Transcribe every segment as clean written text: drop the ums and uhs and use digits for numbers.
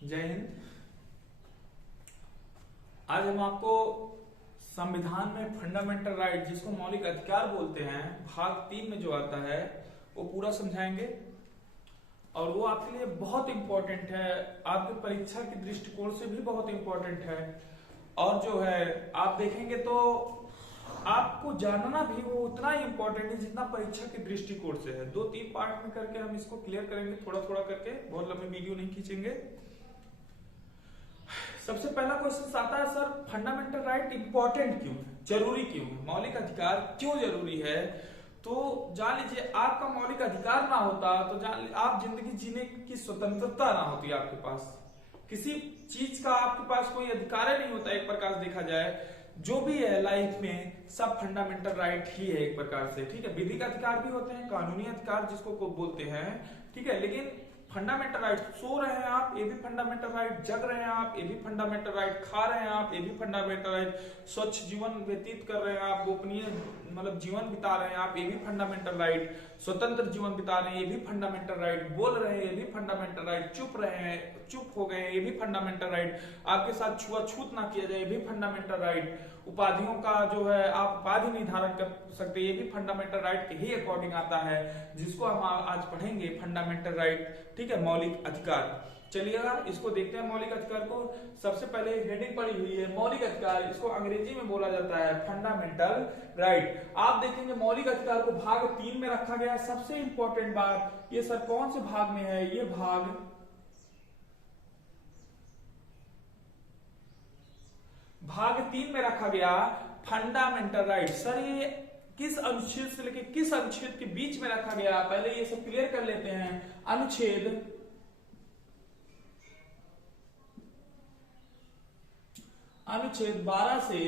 जय हिंद। आज हम आपको संविधान में फंडामेंटल राइट, जिसको मौलिक अधिकार बोलते हैं, भाग 3 में जो आता है वो पूरा समझाएंगे। और वो आपके लिए बहुत इंपॉर्टेंट है, आपके परीक्षा की दृष्टिकोण से भी बहुत इंपॉर्टेंट है। और जो है आप देखेंगे तो आपको जानना भी वो उतना ही इंपॉर्टेंट है जितना परीक्षा के दृष्टिकोण से है। 2-3 पार्ट में करके हम इसको क्लियर करेंगे, थोड़ा थोड़ा करके, बहुत लंबी वीडियो नहीं खींचेंगे। सबसे पहला क्वेश्चन आता है, सर फंडामेंटल राइट इंपॉर्टेंट क्यों है, जरूरी क्यों है, मौलिक अधिकार क्यों जरूरी है? तो जान लीजिए, आपका मौलिक अधिकार ना होता तो जान आप जिंदगी जीने की स्वतंत्रता ना होती, आपके पास किसी चीज का आपके पास कोई अधिकार नहीं होता। एक प्रकार से देखा जाए जो भी है लाइफ में, सब फंडामेंटल राइट ही है एक प्रकार से, ठीक है। विधिक अधिकार भी होते हैं, कानूनी अधिकार जिसको बोलते हैं, ठीक है। लेकिन फंडामेंटल राइट, सो रहे हैं आप ये भी फंडामेंटल राइट, जग रहे हैं आप ये भी फंडामेंटल राइट, खा रहे हैं आप ये भी फंडामेंटल राइट, स्वच्छ जीवन व्यतीत कर रहे हैं आप, गोपनीय मतलब जीवन बिता रहे हैं आप ये भी फंडामेंटल राइट, स्वतंत्र जीवन बिता रहे हैं ये भी फंडामेंटल राइट, बोल रहे हैं ये भी फंडामेंटल राइट, चुप रहे हैं, चुप हो गए ये भी फंडामेंटल राइट, आपके साथ छुआछूत ना किया जाए ये भी फंडामेंटल राइट, उपाधियों का जो है आप उपाधि निर्धारण कर सकते ये भी फंडामेंटल राइट के ही अकॉर्डिंग आता है, जिसको हम आज पढ़ेंगे फंडामेंटल राइट, ठीक है, मौलिक अधिकार। चलिएगा इसको देखते हैं मौलिक अधिकार को। सबसे पहले हेडिंग पड़ी हुई है मौलिक अधिकार, इसको अंग्रेजी में बोला जाता है फंडामेंटल राइट। आप देखेंगे मौलिक अधिकार को भाग 3 में रखा गया है। सबसे इंपॉर्टेंट बात, ये सर कौन से भाग में है? ये भाग 3 में रखा गया फंडामेंटल राइट। सर ये किस अनुच्छेद से लेके किस अनुच्छेद के बीच में रखा गया, पहले ये सब क्लियर कर लेते हैं। अनुच्छेद 12 से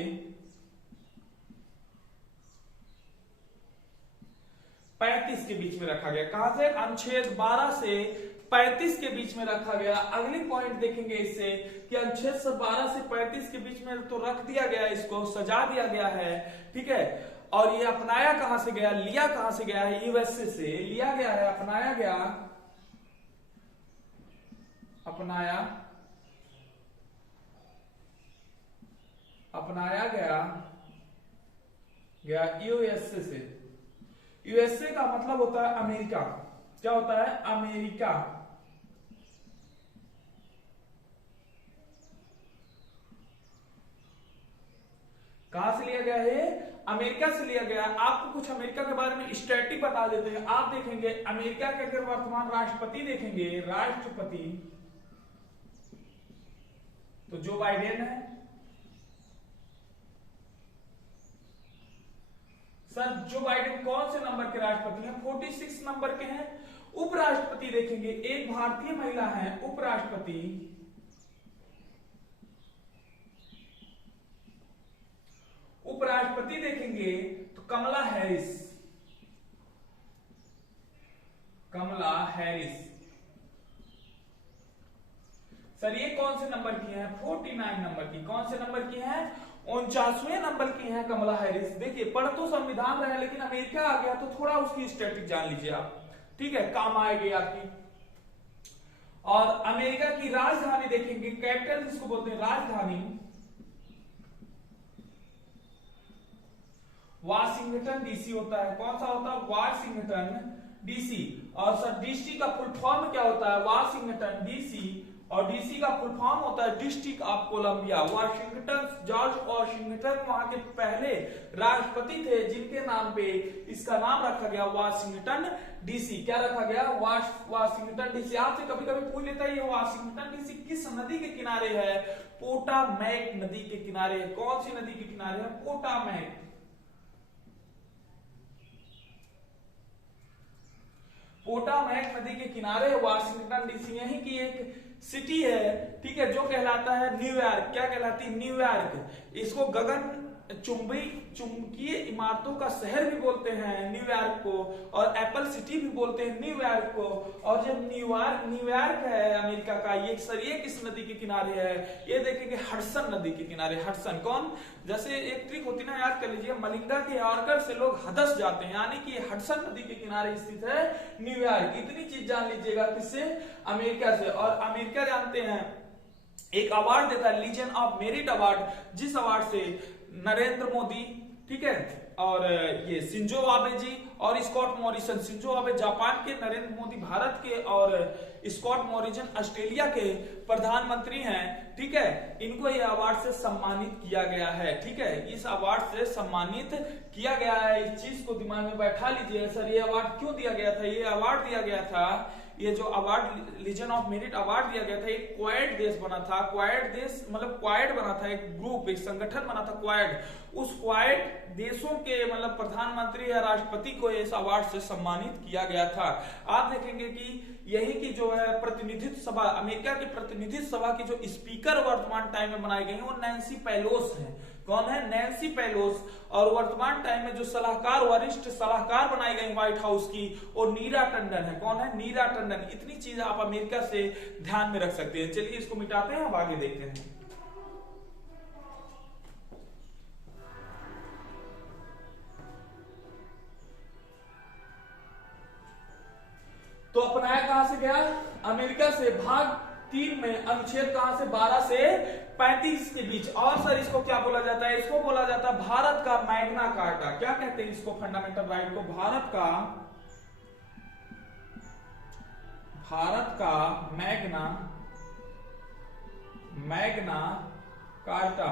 35 के बीच में रखा गया। कहां से? अनुच्छेद 12 से 35 के बीच में रखा गया। अगली पॉइंट देखेंगे इससे कि अनुच्छेद 12 से 35 के बीच में तो रख दिया गया, इसको सजा दिया गया है, ठीक है। और ये अपनाया कहां से गया, लिया कहां से गया है? यूएसए से लिया गया है, अपनाया गया, अपनाया गया यूएसए से। यूएसए का मतलब होता है अमेरिका। क्या होता है? अमेरिका। कहां से लिया गया है? अमेरिका से लिया गया। आपको कुछ अमेरिका के बारे में स्टैटिक बता देते हैं। आप देखेंगे अमेरिका के अगर वर्तमान राष्ट्रपति देखेंगे, राष्ट्रपति तो जो बाइडेन है। सर जो बाइडेन कौन से नंबर के राष्ट्रपति हैं? 46 नंबर के हैं। उपराष्ट्रपति देखेंगे, एक भारतीय महिला है उपराष्ट्रपति, उपराष्ट्रपति देखेंगे तो कमला हैरिस, सर ये कौन से नंबर की है? 49 नंबर की। कौन से नंबर की है? 49वें नंबर की है कमला हैरिस। देखिए पढ़ तो संविधान रहे, लेकिन अमेरिका आ गया तो थोड़ा उसकी स्टैटिक जान लीजिए आप, ठीक है, काम आएगी आपकी। और अमेरिका की राजधानी देखेंगे, कैपिटल जिसको बोलते हैं राजधानी, वाशिंगटन डीसी होता है। कौन सा होता है? Washington DC. और सर डीसी का फुल फॉर्म क्या होता है? Washington DC. और डीसी का फुल फॉर्म होता है District of Columbia. Washington, George Washington वहां के पहले राष्ट्रपति थे, जिनके नाम पे इसका नाम रखा गया वाशिंगटन डीसी। क्या रखा गया? Washington DC. आपसे कभी कभी पूछ लेता है ये वाशिंगटन डीसी किस नदी के किनारे है? पोटामैक नदी के किनारे। कौन सी नदी के किनारे है? पोटामैक। पोटामैक नदी के किनारे वाशिंगटन डीसी। यहीं की एक सिटी है, ठीक है, जो कहलाता है न्यूयॉर्क। क्या कहलाती है? न्यूयॉर्क। इसको गगन चुंबकीय इमारतों का शहर भी बोलते हैं न्यूयॉर्क को, और एप्पल सिटी भी बोलते हैं न्यूयॉर्क को। और जब न्यूयॉर्क है अमेरिका का, ये सर ये किस नदी के किनारे है? ये देखेंगे हडसन नदी के किनारे। हडसन कौन? जैसे एक ट्रिक होती है ना, याद कर लीजिए, मलिंगा के यॉर्कर से लोग हदस जाते हैं, यानी कि हडसन नदी के किनारे स्थित है न्यूयॉर्क। इतनी चीज जान लीजिएगा, किससे? अमेरिका से। और अमेरिका जानते हैं एक अवार्ड देता है, लीजन ऑफ मेरिट अवार्ड, जिस अवार्ड से नरेंद्र मोदी, ठीक है, और ये शिंजो आबे जी और Scott Morrison, Shinzo Abe Japan के, नरेंद्र मोदी भारत के और स्कॉट मॉरिसन ऑस्ट्रेलिया के प्रधानमंत्री हैं, ठीक है, इनको ये अवार्ड से सम्मानित किया गया है, ठीक है, इस अवार्ड से सम्मानित किया गया है। इस चीज को दिमाग में बैठा लीजिए। सर ये अवार्ड क्यों दिया गया था? ये अवार्ड दिया गया था, ये जो award Legion of Merit award दिया गया था, एक क्वाड देश बना था, क्वाड देश मतलब क्वाड बना था, एक ग्रुप, एक संगठन बना था क्वाड, उस क्वाड देशों के मतलब प्रधानमंत्री या राष्ट्रपति को इस अवार्ड से सम्मानित किया गया था। आप देखेंगे कि यही की जो है प्रतिनिधित्व सभा, अमेरिका की प्रतिनिधित्व सभा की जो स्पीकर वर्तमान टाइम में बनाई गई है वो नैन्सी पेलोस है। कौन है? नैन्सी पेलोस। और वर्तमान टाइम में जो सलाहकार, वरिष्ठ सलाहकार बनाई गई व्हाइट हाउस की, वो नीरा टंडन है। कौन है? नीरा टंडन। इतनी चीज आप अमेरिका से ध्यान में रख सकते हैं। चलिए इसको मिटाते हैं, अब आगे देखते हैं। तो अपनाया कहां से गया? अमेरिका से। भाग 3 में अनुच्छेद कहां से? 12 से 35 के बीच। और सर इसको क्या बोला जाता है? इसको बोला जाता है भारत का मैग्ना कार्टा। क्या कहते हैं इसको? फंडामेंटल राइट को भारत का मैग्ना कार्टा,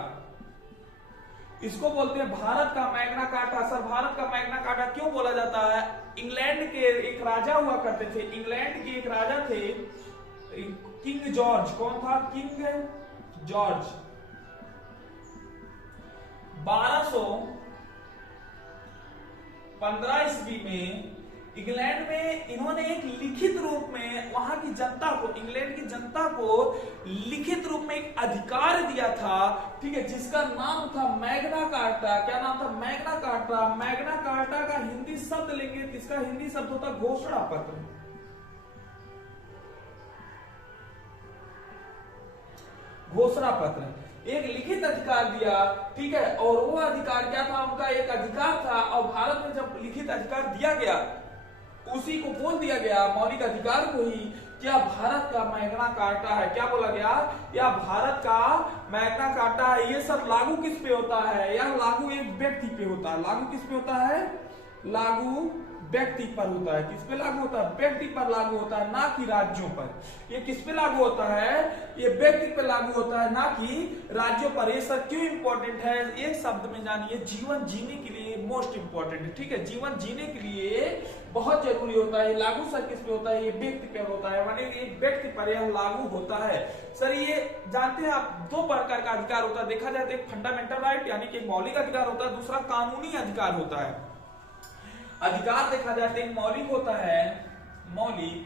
इसको बोलते हैं भारत का मैग्ना कार्टा। सर भारत का मैग्ना कार्टा क्यों बोला जाता है? इंग्लैंड के एक राजा हुआ करते थे, इंग्लैंड के एक राजा थे किंग जॉर्ज। कौन था? King George. 1215 ईस्वी में इंग्लैंड में इन्होंने एक लिखित रूप में वहां की जनता को, इंग्लैंड की जनता को लिखित रूप में एक अधिकार दिया था, ठीक है, जिसका नाम था मैग्ना कार्टा। क्या नाम था? Magna carta. मैग्ना कार्टा का हिंदी शब्द लेंगे, इसका हिंदी शब्द होता घोषणा पत्र। घोषणा पत्र एक लिखित अधिकार दिया, ठीक है, और वो अधिकार क्या था? उनका एक अधिकार था, और भारत में जब लिखित अधिकार दिया गया, उसी को बोल दिया गया, मौलिक अधिकार को ही, क्या भारत का मैग्ना कार्टा है। क्या बोला गया? या भारत का मैग्ना कार्टा है। ये सब लागू किस पे होता है? या लागू एक व्यक्ति पे होता है। लागू किस पे होता है? लागू व्यक्ति पर होता है। किस पे लागू होता है? व्यक्ति पर लागू होता है, ना कि राज्यों पर। ये किस पे लागू होता है? ये व्यक्ति पे लागू होता है, ना कि राज्यों पर। ये सर क्यों इंपॉर्टेंट है? एक शब्द में जानिए, जीवन जीने के लिए मोस्ट इंपॉर्टेंट है, ठीक है, जीवन जीने के लिए बहुत जरूरी होता है। लागू सर किस पे होता है? ये व्यक्ति पर होता है, माने एक व्यक्ति पर यह लागू होता है। सर ये जानते हैं आप, 2 प्रकार का अधिकार होता है। देखा जाए तो एक फंडामेंटल राइट यानी कि मौलिक अधिकार होता है, दूसरा कानूनी अधिकार होता है। अधिकार देखा जाए तो एक मौलिक होता है, मौलिक,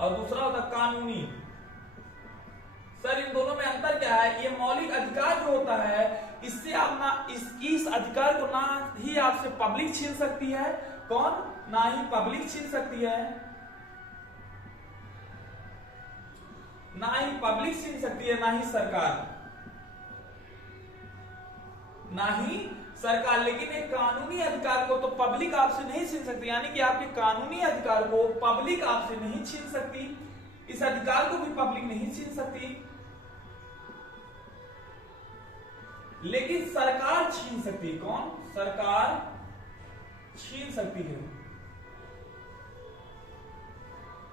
और दूसरा होता है कानूनी। सर इन दोनों में अंतर क्या है? ये मौलिक अधिकार जो होता है, इससे आप ना इस अधिकार को ना ही आपसे पब्लिक छीन सकती है। कौन? ना ही पब्लिक छीन सकती है, ना ही पब्लिक छीन सकती है, ना ही सरकार, ना ही सरकार। लेकिन एक कानूनी अधिकार को तो पब्लिक आपसे नहीं छीन सकती, यानी कि आपके कानूनी अधिकार को पब्लिक आपसे नहीं छीन सकती, इस अधिकार को भी पब्लिक नहीं छीन सकती, लेकिन सरकार छीन सकती है। कौन? सरकार छीन सकती है।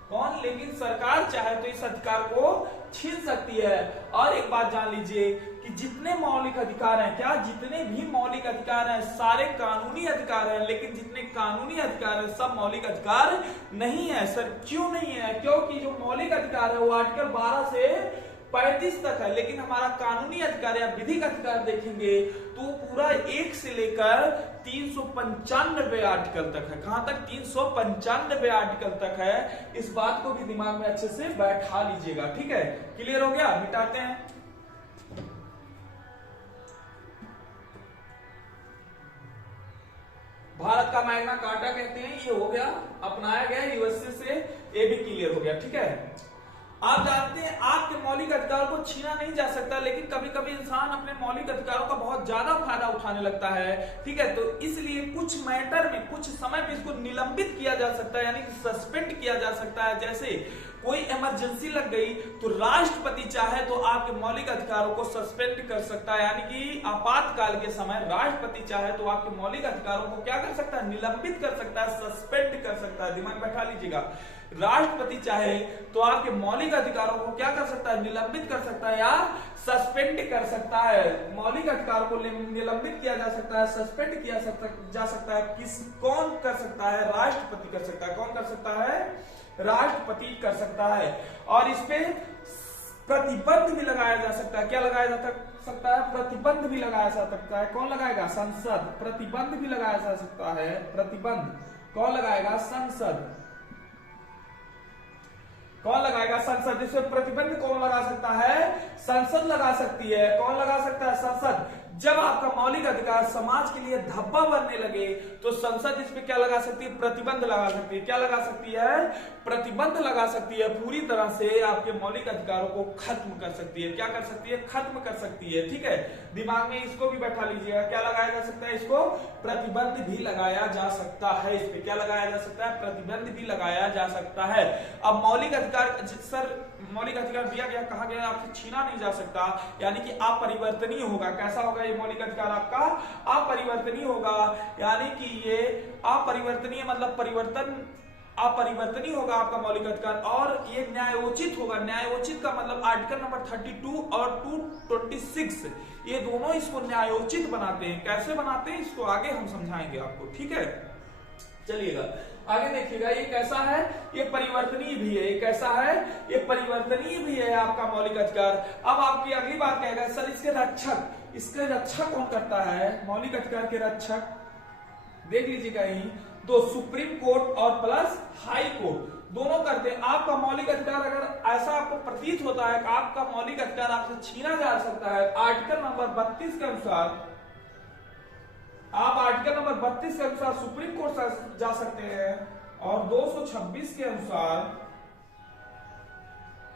कौन? लेकिन सरकार चाहे तो इस अधिकार को छीन सकती है। और एक बात जान लीजिए कि जितने मौलिक अधिकार हैं, क्या जितने भी मौलिक अधिकार हैं सारे कानूनी अधिकार हैं, लेकिन जितने कानूनी अधिकार हैं सब मौलिक अधिकार नहीं है। सर क्यों नहीं है? क्योंकि जो मौलिक अधिकार है वो आर्टिकल 12 से 35 तक है, लेकिन हमारा कानूनी अधिकार या विधिक अधिकार देखेंगे तो पूरा 1 से लेकर 395 आर्टिकल तक है। कहां तक? 395 आर्टिकल तक है। इस बात को भी दिमाग में अच्छे से बैठा लीजिएगा, ठीक है। क्लियर हो गया? मिटाते हैं। भारत का मैग्ना कार्टा कहते हैं, ये हो गया, अपनाया गया यूएसए से, ये भी क्लियर हो गया, ठीक है। आप जानते हैं आपके मौलिक अधिकार को छीना नहीं जा सकता, लेकिन कभी कभी इंसान अपने मौलिक अधिकारों का बहुत ज्यादा फायदा उठाने लगता है, ठीक है, तो इसलिए कुछ मैटर में, कुछ समय में इसको निलंबित किया जा सकता है, यानी कि सस्पेंड किया जा सकता है। जैसे कोई इमरजेंसी लग गई तो राष्ट्रपति चाहे तो आपके मौलिक अधिकारों को सस्पेंड कर सकता है, यानी कि आपातकाल के समय राष्ट्रपति चाहे तो आपके मौलिक अधिकारों को क्या कर सकता है, निलंबित कर सकता है, सस्पेंड कर सकता है। दिमाग बैठा लीजिएगा, राष्ट्रपति चाहे तो आपके मौलिक अधिकारों को क्या कर सकता है, निलंबित कर सकता है या सस्पेंड कर सकता है। मौलिक अधिकारों को निलंबित किया जा सकता है, सस्पेंड किया जा सकता है। कौन कर सकता है, राष्ट्रपति कर सकता है। कौन कर सकता है, राष्ट्रपति कर सकता है। और इस पे प्रतिबंध भी लगाया जा सकता है। क्या लगाया जा सकता है, प्रतिबंध भी लगाया जा सकता है। कौन लगाएगा, संसद। प्रतिबंध भी लगाया जा सकता है, प्रतिबंध कौन लगाएगा, संसद। कौन लगाएगा, संसद। इसमें प्रतिबंध कौन लगा सकता है, संसद लगा सकती है। कौन लगा सकता है, संसद। जब आपका मौलिक अधिकार समाज के लिए धब्बा बनने लगे तो संसद इस पे क्या लगा सकती है, प्रतिबंध लगा सकती है। क्या लगा सकती है, प्रतिबंध लगा सकती है। पूरी तरह से आपके मौलिक अधिकारों को खत्म कर सकती है। क्या कर सकती है, खत्म कर सकती है। ठीक है, दिमाग में इसको भी बैठा लीजिएगा। क्या लगाया जा सकता है, इसको प्रतिबंध भी लगाया जा सकता है। इस पे क्या लगाया जा सकता है, प्रतिबंध भी लगाया जा सकता है। अब मौलिक अधिकार, सर मौलिक अधिकार दिया गया, कहा गया आपसे छीना नहीं जा सकता, यानी कि अपरिवर्तनीय होगा। कैसा होगा ये मौलिक अधिकार आपका, अपरिवर्तनीय होगा। यानी कि ये अपरिवर्तनीय मतलब परिवर्तन अपरिवर्तनीय होगा आपका मौलिक अधिकार। और ये न्यायोचित होगा। न्यायोचित का मतलब आर्टिकल नंबर 32 और 226 ये दोनों इसको न्यायोचित बनाते हैं। कैसे बनाते हैं इसको आगे हम समझाएंगे आपको। ठीक है, चलिएगा आगे देखिएगा। ये कैसा है, ये परिवर्तनीय भी है। ये कैसा है, ये परिवर्तनीय भी है आपका मौलिक अधिकार। अब आपकी अगली बात कहेगा, सर इसके रक्षक, इसके रक्षक कौन करता है, मौलिक अधिकार के रक्षक देख लीजिएगा। यही दो, सुप्रीम कोर्ट और प्लस हाई कोर्ट दोनों करते हैं। आपका मौलिक अधिकार अगर ऐसा आपको प्रतीत होता है कि आपका मौलिक अधिकार आपसे छीना जा सकता है, आर्टिकल नंबर 32 के अनुसार आप आर्टिकल नंबर 32 के अनुसार सुप्रीम कोर्ट जा सकते हैं और 226 के अनुसार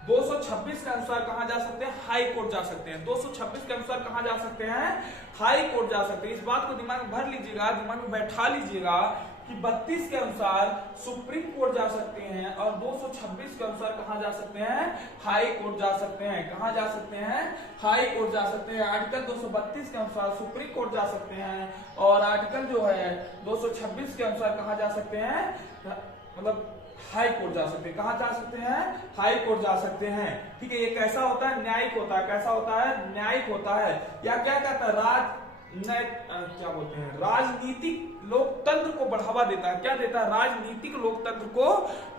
226 के अनुसार कहां जा सकते हैं, हाई कोर्ट जा सकते हैं। 226 के अनुसार कहां जा सकते हैं, हाई कोर्ट जा सकते हैं। इस बात को दिमाग में भर लीजिएगा, दिमाग में बैठा लीजिएगा कि 32 के अनुसार सुप्रीम कोर्ट जा सकते हैं और 226 के अनुसार कहां जा सकते हैं, हाई कोर्ट जा सकते हैं। कहां जा सकते हैं, हाई कोर्ट जा सकते हैं। आर्टिकल 232 के अनुसार सुप्रीम कोर्ट जा सकते हैं और आर्टिकल जो है 226 के अनुसार कहां जा सकते हैं, मतलब हाई कोर्ट जा सकते हैं। कहां जा सकते हैं, हाई कोर्ट जा सकते हैं। ठीक है, ये कैसा होता है, न्यायिक होता है। कैसा होता है, न्यायिक होता है। या क्या कहता है, क्या बोलते हैं, राजनीतिक लोकतंत्र को बढ़ावा देता है। क्या देता है, राजनीतिक लोकतंत्र को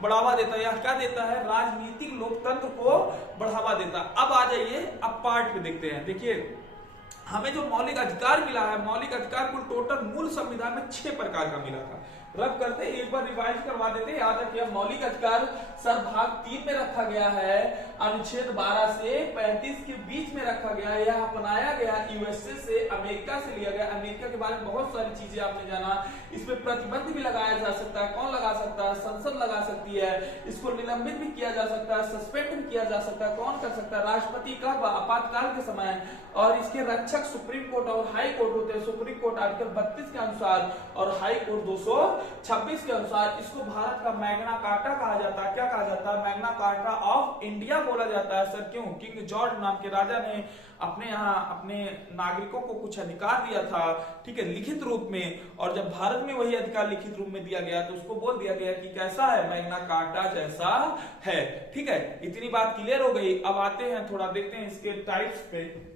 बढ़ावा देता है। या क्या देता है, राजनीतिक लोकतंत्र को बढ़ावा देता है। अब आ जाइए, अब पार्ट में देखते हैं। देखिए हमें जो मौलिक अधिकार मिला है, मौलिक अधिकार कुल टोटल मूल संविधान में 6 प्रकार का मिला था। रब करते एक बार रिवाइज करवा देते, याद रखिए। मौलिक अधिकार सर भाग 3 में रखा गया है, अनुच्छेद 12 से 35 के बीच में रखा गया है। यह अपनाया गया यूएसए से, अमेरिका से लिया गया। अमेरिका के बारे में बहुत सारी चीजें आपने जाना। इसमें प्रतिबंध भी लगाया जा सकता है। कौन लगा सकता है, संसद लगा सकती है। इसको निलंबित भी किया जा सकता है, सस्पेंड भी किया जा सकता है। कौन कर सकता है, राष्ट्रपति का आपातकाल के समय। और इसके रक्षक सुप्रीम कोर्ट और हाई कोर्ट होते हैं। सुप्रीम कोर्ट आर्टिकल 32 के अनुसार और हाई कोर्ट 226 के अनुसार। इसको भारत का मैग्ना कार्टा कहा जाता है। क्या कहा जाता है, मैग्ना कार्टा ऑफ इंडिया बोला जाता है। सर क्यों, किंग जॉर्ज नाम के राजा ने अपने यहाँ अपने नागरिकों को कुछ अधिकार दिया था, ठीक है, लिखित रूप में। और जब भारत में वही अधिकार लिखित रूप में दिया गया तो उसको बोल दिया गया कि कैसा है, मैग्ना कार्टा जैसा है। ठीक है, इतनी बात क्लियर हो गई। अब आते हैं थोड़ा देखते हैं इसके टाइप्स पे।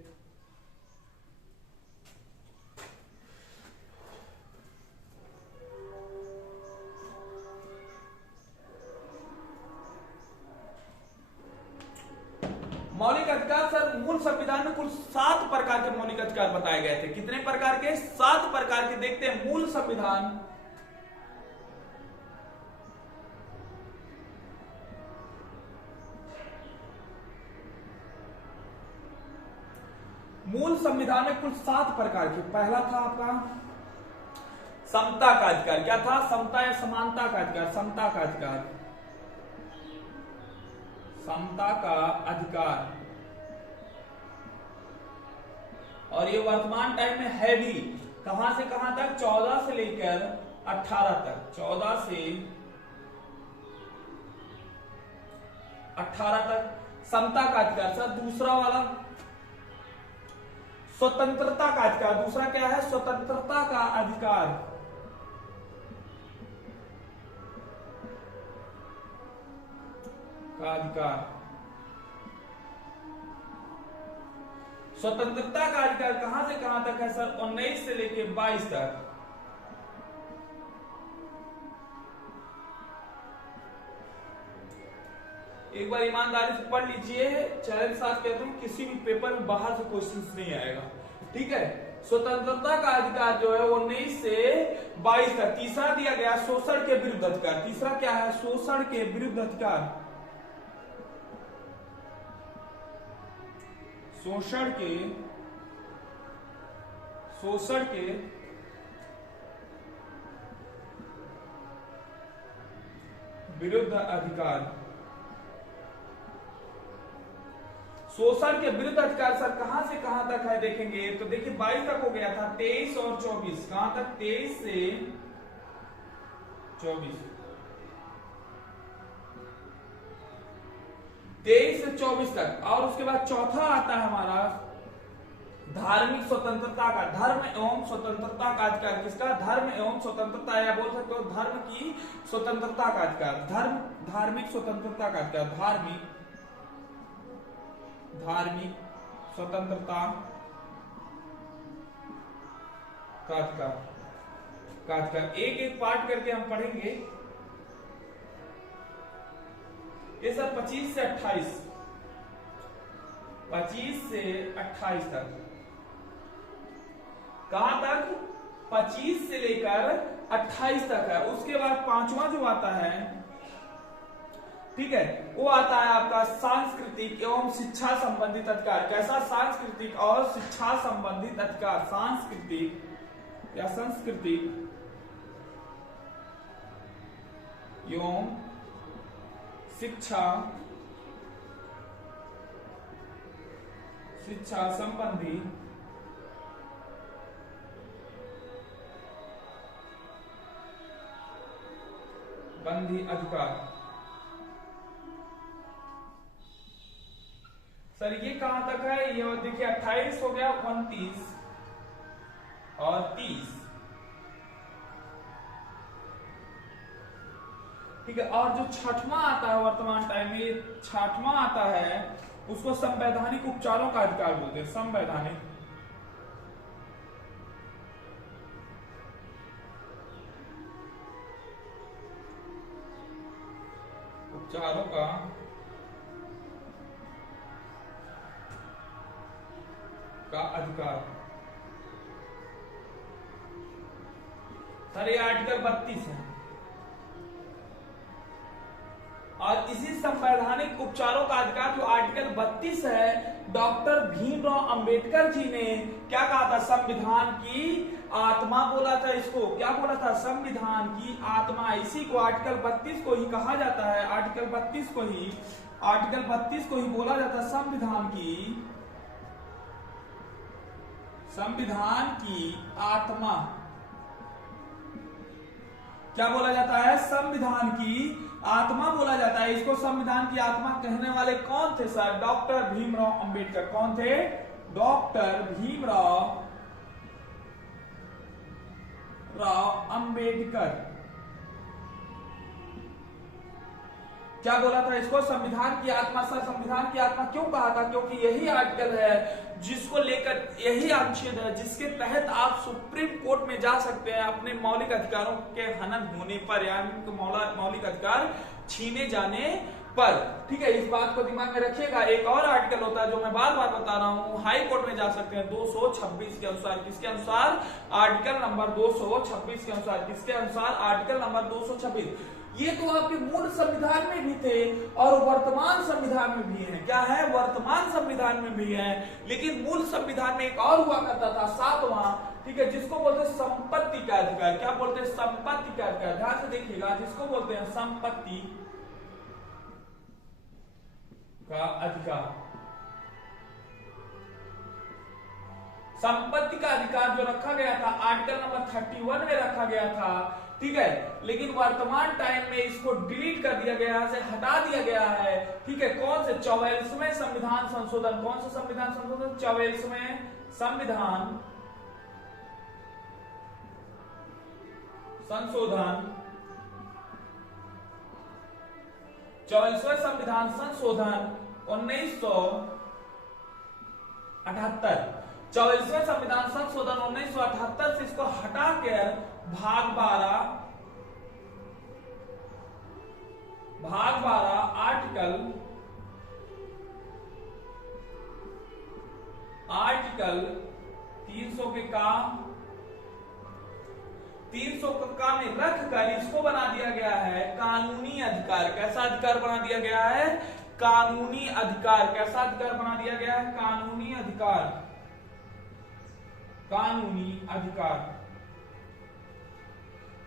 मौलिक अधिकार सर मूल संविधान में कुल 7 प्रकार के मौलिक अधिकार बताए गए थे। कितने प्रकार के, 7 प्रकार के। देखते हैं मूल संविधान। मूल संविधान में कुल 7 प्रकार के। पहला था आपका समता का अधिकार। क्या था, समता या समानता का अधिकार। समता का अधिकार, समता का अधिकार। और ये वर्तमान टाइम में है भी। कहां से कहां तक, 14 से लेकर 18 तक। 14 से 18 तक। समता का अधिकार सर दूसरा वाला स्वतंत्रता का अधिकार, दूसरा क्या है स्वतंत्रता का अधिकार, स्वतंत्रता का अधिकार कहां से कहां तक है सर 19 से लेके 22 तक। एक बार ईमानदारी से पढ़ लीजिए, चैलेंज साथ कहते हैं किसी भी पेपर में बाहर से क्वेश्चन नहीं आएगा, ठीक है। स्वतंत्रता का अधिकार जो है 19 से 22 तक। तीसरा दिया गया शोषण के विरुद्ध अधिकार, तीसरा क्या है शोषण के विरुद्ध अधिकार, शोषण के विरुद्ध अधिकार। शोषण के विरुद्ध अधिकार सर कहां से कहां तक है देखेंगे तो देखिए 22 तक हो गया था, 23 और 24 कहां तक 23 से 24, 23 से 24 तक। और उसके बाद चौथा आता है हमारा धार्मिक स्वतंत्रता का, धर्म एवं स्वतंत्रता का अधिकार। किसका धर्म एवं स्वतंत्रता, या बोल सकते हो धर्म की स्वतंत्रता का अधिकार, धार्मिक स्वतंत्रता का अधिकार, धार्मिक स्वतंत्रता का अधिकार। एक एक पार्ट करके हम पढ़ेंगे। ये सर 25 से 28, 25 से 28 तक। कहां तक 25 से लेकर 28 तक है। उसके बाद पांचवा जो आता है, ठीक है, वो आता है आपका सांस्कृतिक एवं शिक्षा संबंधित अधिकार। कैसा सांस्कृतिक और शिक्षा संबंधित अधिकार, सांस्कृतिक या सांस्कृतिक एवं शिक्षा संबंधी अधिकार। सर ये कहां तक है, ये देखिए 28 हो गया, 29 और 30, ठीक है। और जो छठवां आता है वर्तमान टाइम में, छठवां आता है उसको संवैधानिक उपचारों का अधिकार बोलते हैं, संवैधानिक उपचारों का अधिकार। सर ये आर्टिकल 32 है। और इसी संवैधानिक उपचारों का अधिकार जो आर्टिकल 32 है, डॉक्टर भीमराव अंबेडकर जी ने क्या कहा था, संविधान की आत्मा बोला था इसको, क्या बोला था, संविधान की आत्मा। इसी को आर्टिकल 32 को ही कहा जाता है, आर्टिकल 32 को ही बोला जाता है संविधान की आत्मा। क्या बोला जाता है, संविधान की आत्मा बोला जाता है इसको। संविधान की आत्मा कहने वाले कौन थे सर, डॉक्टर भीमराव अंबेडकर। कौन थे, डॉक्टर भीमराव अंबेडकर। क्या बोला था इसको, संविधान की आत्मा। सर संविधान की आत्मा क्यों कहा था, क्योंकि यही आर्टिकल है जिसको लेकर, यही अनुच्छेद है जिसके तहत आप सुप्रीम कोर्ट में जा सकते हैं अपने मौलिक अधिकारों के हनन होने पर, यानी मौलिक अधिकार छीने जाने पर, ठीक है। इस बात को दिमाग में रखिएगा। एक और आर्टिकल होता है जो मैं बार बार बता रहा हूं, हाई कोर्ट में जा सकते हैं 226 के अनुसार। किसके अनुसार, आर्टिकल नंबर 226 के अनुसार। किसके अनुसार, आर्टिकल नंबर 226। ये तो आपके मूल संविधान में भी थे और वर्तमान संविधान में भी है। क्या है, वर्तमान संविधान में भी है। लेकिन मूल संविधान में एक और हुआ करता था, 7वां, ठीक है, जिसको बोलते हैं संपत्ति का अधिकार। क्या बोलते हैं, संपत्ति का अधिकार। ध्यान से देखिएगा, जिसको बोलते हैं संपत्ति का अधिकार। संपत्ति का अधिकार जो रखा गया था आर्टिकल नंबर 31 में रखा गया था ठीक है, लेकिन वर्तमान टाइम में इसको डिलीट कर दिया गया है, हटा दिया गया है। ठीक है, कौन से 44वें संविधान संशोधन, कौन सा संविधान संशोधन, 44वें संविधान संशोधन, 44वें संविधान संशोधन 1978, 44वें संविधान संशोधन 1978 से इसको हटाकर भाग 12 आर्टिकल 300 के काम 300 का में रख कर इसको बना दिया गया है कानूनी अधिकार। कैसा अधिकार बना दिया गया है, कानूनी अधिकार। कैसा अधिकार बना दिया गया है, कानूनी अधिकार, कानूनी अधिकार,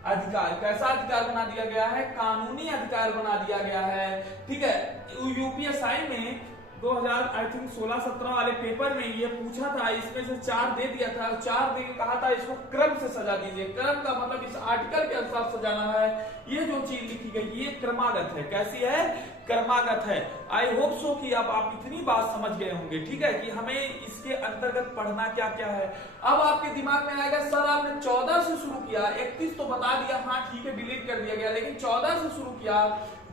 अधिकार। कैसा अधिकार बना दिया गया है, कानूनी अधिकार बना दिया गया है। ठीक है, यूपीएसआई में 2016-17 वाले पेपर में ये पूछा था, इसमें से 4 दे दिया था, 4 दे के कहा था इसको क्रम से सजा दीजिए। क्रम का मतलब इस आर्टिकल के अनुसार सजाना है। ये जो चीज लिखी गई ये क्रमागत है। कैसी है, क्रमागत है। आई होप सो कि अब आप इतनी बात समझ गए होंगे। ठीक है, कि हमें इसके अंतर्गत पढ़ना क्या क्या है। अब आपके दिमाग में आएगा सर आपने 14 से शुरू किया, 31 तो बता दिया, हाँ ठीक है डिलीट कर दिया गया, लेकिन 14 से शुरू किया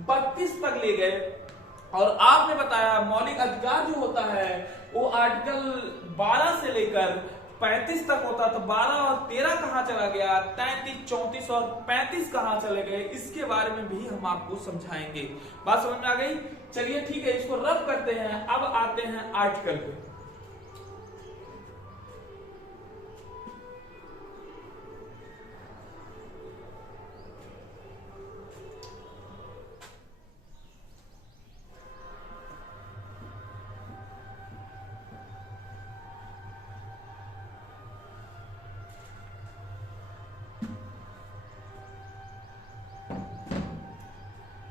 32 तक ले गए और आपने बताया मौलिक अधिकार जो होता है वो आर्टिकल 12 से लेकर 35 तक होता, तो 12 और 13 कहां चला गया, 33, 34 और 35 कहां चले गए, इसके बारे में भी हम आपको समझाएंगे। बात समझ में आ गई? चलिए ठीक है, इसको रब करते हैं। अब आते हैं आर्टिकल पे।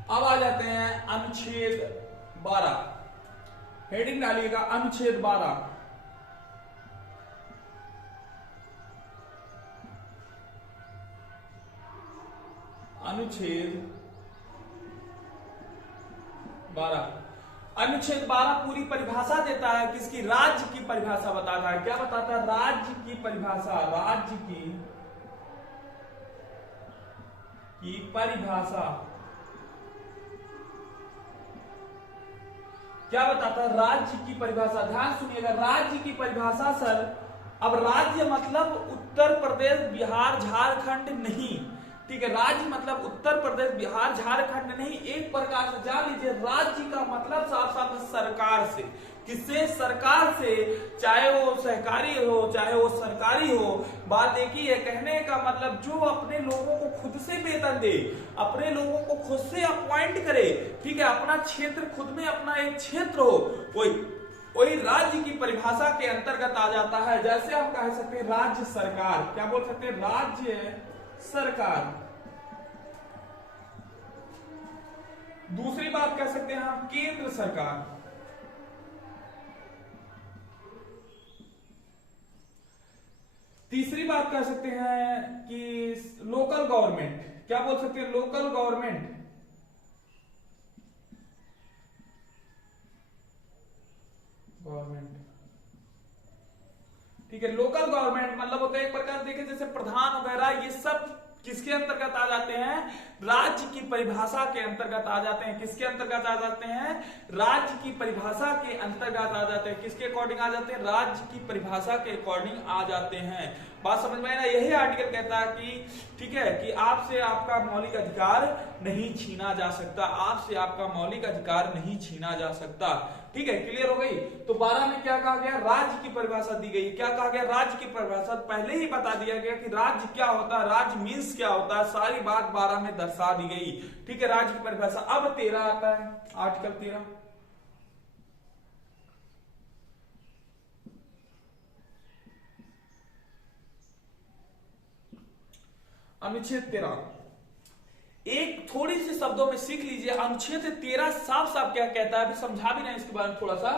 अब आ जाते हैं अनुच्छेद 12। हेडिंग डालिएगा अनुच्छेद 12। अनुच्छेद 12। अनुच्छेद 12 पूरी परिभाषा देता है, किसकी, राज्य की परिभाषा बताता है। क्या बताता है, राज्य की परिभाषा, राज्य की परिभाषा। क्या बताता है, राज्य की परिभाषा। ध्यान सुनिएगा, राज्य की परिभाषा सर, अब राज्य मतलब उत्तर प्रदेश बिहार झारखंड नहीं। ठीक है, राज्य मतलब उत्तर प्रदेश बिहार झारखंड नहीं। एक प्रकार से जान लीजिए, राज्य का मतलब साफ साफ सरकार से। किससे, सरकार से, चाहे वो सहकारी हो चाहे वो सरकारी हो, बात एक ही है। कहने का मतलब जो अपने लोगों को खुद से वेतन दे, अपने लोगों को खुद से अपॉइंट करे। ठीक है, अपना क्षेत्र खुद में अपना एक क्षेत्र हो, वही राज्य की परिभाषा के अंतर्गत आ जाता है। जैसे हम कह सकते हैं राज्य सरकार, क्या बोल सकते हैं, राज्य सरकार। दूसरी बात कह सकते हैं हम केंद्र सरकार। तीसरी बात कह सकते हैं कि लोकल गवर्नमेंट। क्या बोल सकते हैं, लोकल गवर्नमेंट। ठीक है, लोकल गवर्नमेंट मतलब होता है एक प्रकार देखे जैसे प्रधान वगैरह, ये सब किसके अंतर्गत आ जाते हैं, राज्य की परिभाषा के अंतर्गत आ जाते हैं। किसके अंतर्गत आ जाते हैं, राज्य की परिभाषा के अंतर्गत आ जाते हैं। किसके अकॉर्डिंग आ जाते हैं, राज्य की परिभाषा के अकॉर्डिंग आ जाते हैं। बात समझ में आई ना? यही आर्टिकल कहता है कि ठीक है, कि आपसे आपका मौलिक अधिकार नहीं छीना जा सकता, आपसे आपका मौलिक अधिकार नहीं छीना जा सकता। ठीक है, क्लियर हो गई? तो 12 में क्या कहा गया, राज्य की परिभाषा दी गई। क्या कहा गया, राज्य की परिभाषा पहले ही बता दिया गया कि राज्य क्या होता है, राज्य मीन्स क्या होता है, सारी बात 12 में दर्शा दी गई। ठीक है, राज्य की परिभाषा। अब 13 आता है, आर्टिकल 13। अनुच्छेद 13। एक थोड़ी सी शब्दों में सीख लीजिए, अनुच्छेद 13 साफ साफ क्या कहता है, अभी समझा भी नहीं इसके बारे में थोड़ा सा।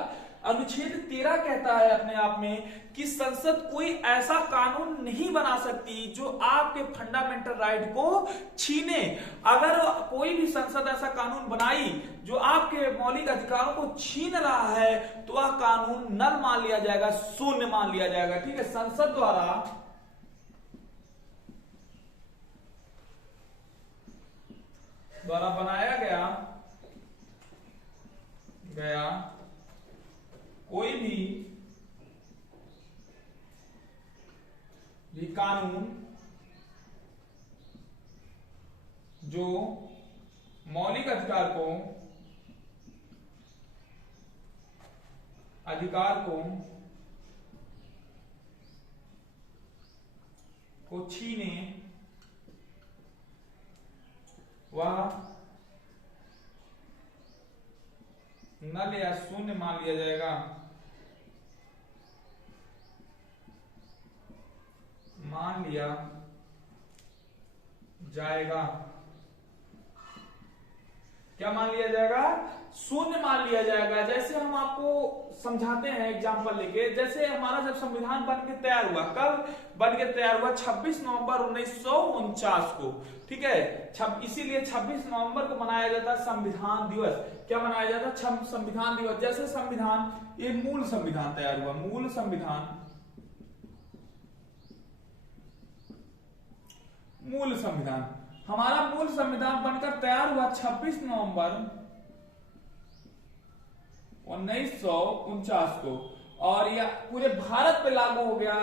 अनुच्छेद 13 कहता है अपने आप में कि संसद कोई ऐसा कानून नहीं बना सकती जो आपके फंडामेंटल राइट को छीने। अगर कोई भी संसद ऐसा कानून बनाई जो आपके मौलिक अधिकारों को छीन रहा है तो वह कानून नल मान लिया जाएगा, शून्य मान लिया जाएगा। ठीक है, संसद द्वारा बनाया गया कोई भी कानून जो मौलिक अधिकार को छीने वह नल या शून्य मान लिया जाएगा। क्या मान लिया जाएगा? शून्य मान लिया जाएगा। जैसे हम आपको समझाते हैं एग्जांपल लेके, जैसे हमारा जब संविधान बन के तैयार हुआ, कब बन के तैयार हुआ? 26 नवंबर 1949 को। ठीक है, इसीलिए 26 नवंबर को मनाया जाता है संविधान दिवस। क्या मनाया जाता है? संविधान दिवस। जैसे संविधान, ये मूल संविधान तैयार हुआ, मूल संविधान हमारा मूल संविधान बनकर तैयार हुआ 26 नवंबर 1949 को, और यह पूरे भारत पे लागू हो गया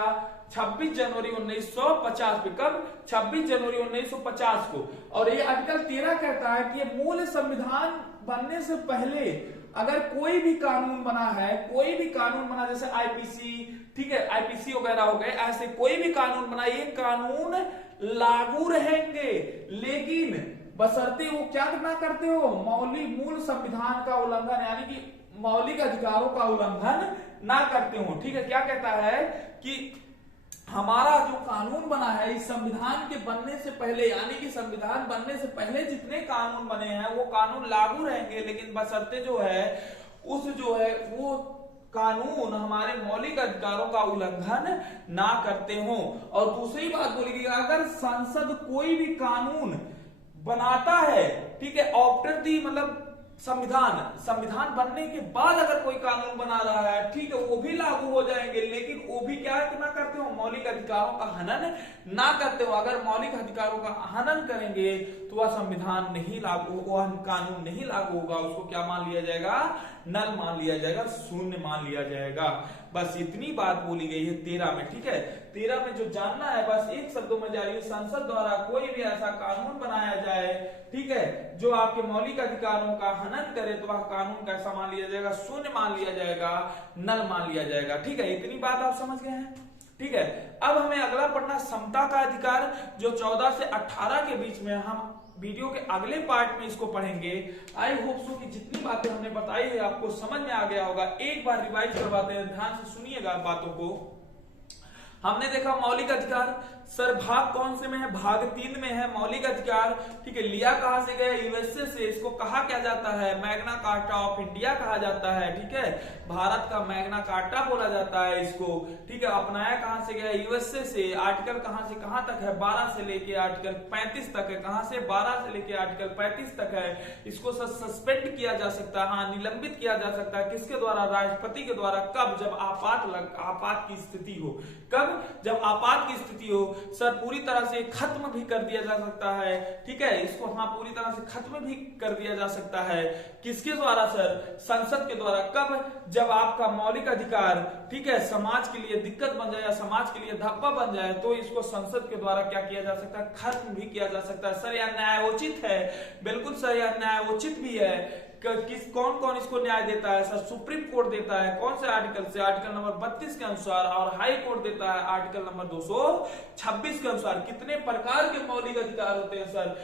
26 जनवरी 1950 पे। कब? 26 जनवरी 1950 को। और ये आर्टिकल 13 कहता है कि ये मूल संविधान बनने से पहले अगर कोई भी कानून बना है, कोई भी कानून बना, जैसे आईपीसी, ठीक है, आईपीसी वगैरह हो गए, ऐसे कोई भी कानून बना, ये कानून लागू रहेंगे, लेकिन बशर्ते वो क्या ना करते हो, मूल संविधान का उल्लंघन, यानी कि मौलिक अधिकारों का उल्लंघन ना करते हो। ठीक है, क्या कहता है कि हमारा जो कानून बना है इस संविधान के बनने से पहले, यानी कि संविधान बनने से पहले जितने कानून बने हैं वो कानून लागू रहेंगे, लेकिन बशर्ते जो है वो कानून हमारे मौलिक अधिकारों का उल्लंघन ना करते हो। और दूसरी बात बोली, अगर संसद कोई भी कानून बनाता है, ठीक है, आफ्टर दी, मतलब संविधान बनने के बाद अगर कोई कानून बना रहा है, ठीक है, वो भी लागू हो जाएंगे, लेकिन वो भी क्या ना करते हो, मौलिक अधिकारों का हनन ना करते हो। अगर मौलिक अधिकारों का हनन करेंगे तो वह संविधान नहीं लागू, वह कानून नहीं लागू होगा, उसको क्या मान लिया जाएगा? नल मान लिया जाएगा, शून्य मान लिया जाएगा। बस इतनी बात बोली गई है 13 में। ठीक है, 13 में जो जानना है बस एक शब्दों में जारी, संसद द्वारा कोई भी ऐसा कानून बनाया जाए, ठीक है, जो आपके मौलिक अधिकारों का हनन करे तो वह कानून कैसा मान लिया जाएगा? शून्य मान लिया जाएगा, नल मान लिया जाएगा। ठीक है, इतनी बात आप समझ गए हैं? ठीक है, अब हमें अगला पढ़ना समता का अधिकार, जो 14 से 18 के बीच में। हम वीडियो के अगले पार्ट में इसको पढ़ेंगे। आई होप सो कि जितनी बातें हमने बताई है आपको समझ में आ गया होगा। एक बार रिवाइज करवाते हैं, ध्यान से सुनिएगा बातों को। हमने देखा मौलिक अधिकार, सर भाग कौन से में है? भाग 3 में है मौलिक अधिकार। ठीक है, लिया कहां से गया? यूएसए से। इसको कहा क्या जाता है? मैग्ना कार्टा ऑफ इंडिया कहा जाता है। ठीक है, भारत का मैग्ना कार्टा बोला जाता है इसको। ठीक है, अपनाया कहां से गया? यूएसए से। आर्टिकल कहां से कहां तक है? 12 से लेके आर्टिकल 35 तक है। कहां से? 12 से लेके आर्टिकल 35 तक है। इसको सस्पेंड किया जा सकता है, हाँ, निलंबित किया जा सकता है। किसके द्वारा? राष्ट्रपति के द्वारा। कब? जब आपात की स्थिति हो। कब? जब आपात की स्थिति हो। सर पूरी तरह से खत्म भी कर दिया जा सकता है। ठीक है, इसको हाँ पूरी तरह से खत्म भी कर दिया जा सकता है। किसके द्वारा? सर संसद के द्वारा। कब? जब आपका मौलिक अधिकार, ठीक है, समाज के लिए दिक्कत बन जाए या समाज के लिए धब्बा बन जाए तो इसको संसद के द्वारा क्या किया जा सकता है? खत्म भी किया जा सकता है। सर यह न्यायोचित है। बिल्कुल सर, यह न्यायोचित भी है। कौन कौन इसको न्याय देता है? सर सुप्रीम कोर्ट देता है। कौन से आर्टिकल से? आर्टिकल नंबर 32 के अनुसार। और हाई कोर्ट देता है आर्टिकल नंबर 226 के अनुसार। कितने प्रकार के मौलिक अधिकार होते हैं सर?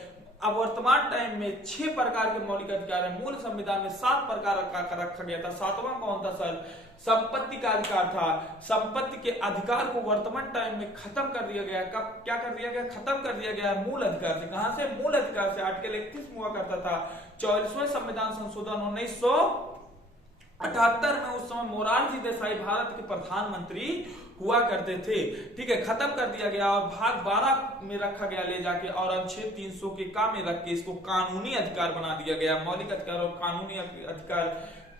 अब वर्तमान टाइम में 6 प्रकार के मौलिक अधिकार है। मूल संविधान में 7 प्रकार का रखा गया था। 7वां कौन था सर? संपत्ति का अधिकार था। संपत्ति के अधिकार को वर्तमान टाइम में खत्म कर दिया गया। कब क्या कर दिया गया? खत्म कर दिया गया मूल अधिकार से। कहां से? मूल अधिकार से। आर्टिकल 31 हुआ करता था। 44वें संविधान संशोधन 1978 में उस समय मोरारजी देसाई भारत के प्रधानमंत्री हुआ करते थे। ठीक है, खत्म कर दिया गया और भाग 12 में रखा गया ले जाके, और अनुच्छेद 300 के का में रख के इसको कानूनी अधिकार बना दिया गया। मौलिक अधिकार और कानूनी अधिकार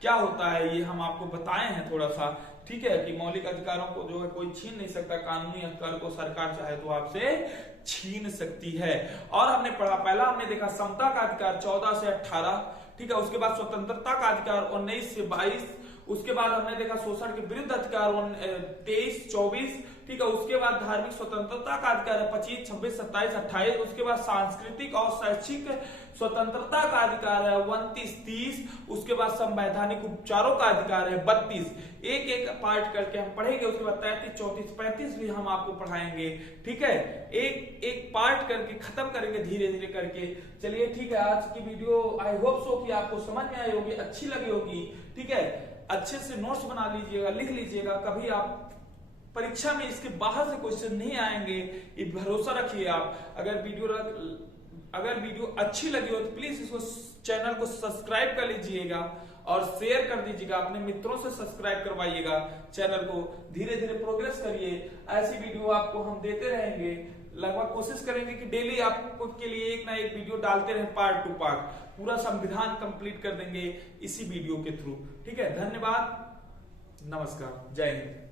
क्या होता है ये हम आपको बताए हैं थोड़ा सा। ठीक है, कि मौलिक अधिकारों को जो है कोई छीन नहीं सकता, कानूनी अधिकार को सरकार चाहे तो आपसे छीन सकती है। और हमने पढ़ा, पहला हमने देखा समता का अधिकार 14 से 18। ठीक है, उसके बाद स्वतंत्रता का अधिकार 19 से 22। उसके बाद हमने देखा शोषण के विरुद्ध अधिकार 23-24। ठीक है, उसके बाद धार्मिक स्वतंत्रता का अधिकार है 25, 26, 27, 28। उसके बाद सांस्कृतिक और शैक्षिक स्वतंत्रता का अधिकार है 29, 30। उसके बाद संवैधानिक उपचारों का अधिकार है 32। एक एक पार्ट करके हम पढ़ेंगे। उसके बाद 33, 34, 35 भी हम आपको पढ़ाएंगे। ठीक है, एक एक पार्ट करके खत्म करेंगे धीरे धीरे करके। चलिए ठीक है, आज की वीडियो आई होप सो कि आपको समझ में आई होगी, अच्छी लगी होगी। ठीक है, अच्छे से नोट्स बना लीजिएगा, लिख लीजिएगा। कभी आप परीक्षा में इसके बाहर से क्वेश्चन नहीं आएंगे, ये भरोसा रखिए आप। अगर वीडियो अच्छी लगी हो तो प्लीज इसको चैनल को सब्सक्राइब कर लीजिएगा और शेयर कर दीजिएगा, अपने मित्रों से सब्सक्राइब करवाइएगा चैनल को। धीरे धीरे प्रोग्रेस करिए, ऐसी वीडियो आपको हम देते रहेंगे। लगभग कोशिश करेंगे कि डेली आपको के लिए एक ना एक वीडियो डालते रहे, पार्ट टू पार्ट। पूरा संविधान कंप्लीट कर देंगे इसी वीडियो के थ्रू। ठीक है, धन्यवाद, नमस्कार, जय हिंद।